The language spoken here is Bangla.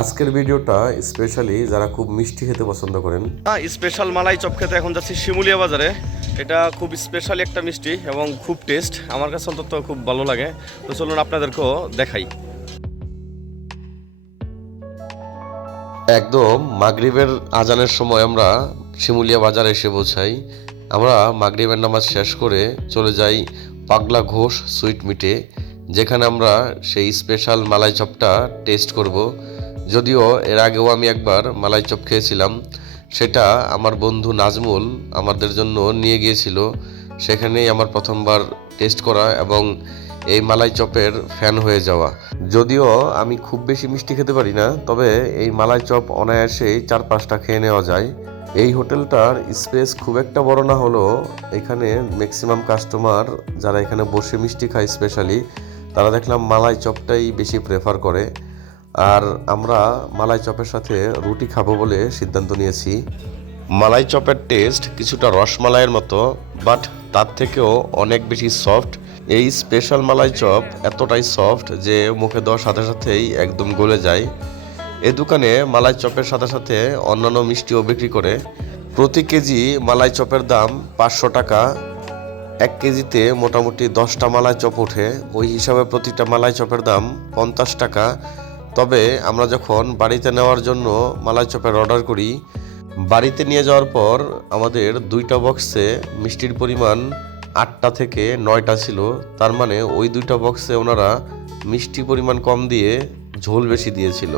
আজকের ভিডিওটা স্পেশালি যারা খুব মিষ্টি খেতে পছন্দ করেন। হ্যাঁ স্পেশাল মালাই চপ খেতে এখন যাচ্ছি শিমুলিয়া বাজারে। এটা খুব স্পেশালি একটা মিষ্টি এবং খুব টেস্ট আমার কাছে অন্তত খুব ভালো লাগে। তো চলুন আপনাদেরকেও দেখাই। একদম মাগরিবের আজানের সময় আমরা শিমুলিয়া বাজারে এসে পৌঁছাই। আমরা মাগরিবের নামাজ শেষ করে চলে যাই পাগলা ঘোষ সুইট মিটে যেখানে আমরা সেই স্পেশাল মালাই চপটা টেস্ট করব। যদিও এর আগেও আমি একবার মালাই চপ খেয়েছিলাম, সেটা আমার বন্ধু নাজমুল আমাদের জন্য নিয়ে গিয়েছিল। সেখানেই আমার প্রথমবার টেস্ট করা এবং এই মালাই চপের ফ্যান হয়ে যাওয়া। যদিও আমি খুব বেশি মিষ্টি খেতে পারি না, তবে এই মালাই চপ অনায়াসেই চার পাঁচটা খেয়ে নেওয়া যায়। এই হোটেলটার স্পেস খুব একটা বড় না হলেও এখানে ম্যাক্সিমাম কাস্টমার যারা এখানে বসে মিষ্টি খায় স্পেশালি তারা দেখলাম মালাই চপটাই বেশি প্রেফার করে। আর আমরা মালাই চপের সাথে রুটি খাব বলে সিদ্ধান্ত নিয়েছি। মালাই চপের টেস্ট কিছুটা রসমালাইয়ের মতো বাট তার থেকেও অনেক বেশি সফট এই স্পেশাল মালাই চপ এতটাই সফট যে মুখে দেওয়ার সাথে সাথেই একদম গলে যায়। এ দোকানে মালাই চপের সাথে সাথে অন্যান্য মিষ্টিও বিক্রি করে। প্রতি কেজি মালাই চপের দাম পাঁচশো টাকা। এক কেজিতে মোটামুটি দশটা মালাই চপ ওঠে। ওই হিসাবে প্রতিটা মালাই চপের দাম পঞ্চাশ টাকা। তবে আমরা যখন বাড়িতে নেওয়ার জন্য মালাই চপের অর্ডার করি, বাড়িতে নিয়ে যাওয়ার পর আমাদের দুইটা বক্সে মিষ্টির পরিমাণ আটটা থেকে নয়টা ছিল। তার মানে ওই দুইটা বক্সে ওনারা মিষ্টি পরিমাণ কম দিয়ে ঝোল বেশি দিয়েছিল।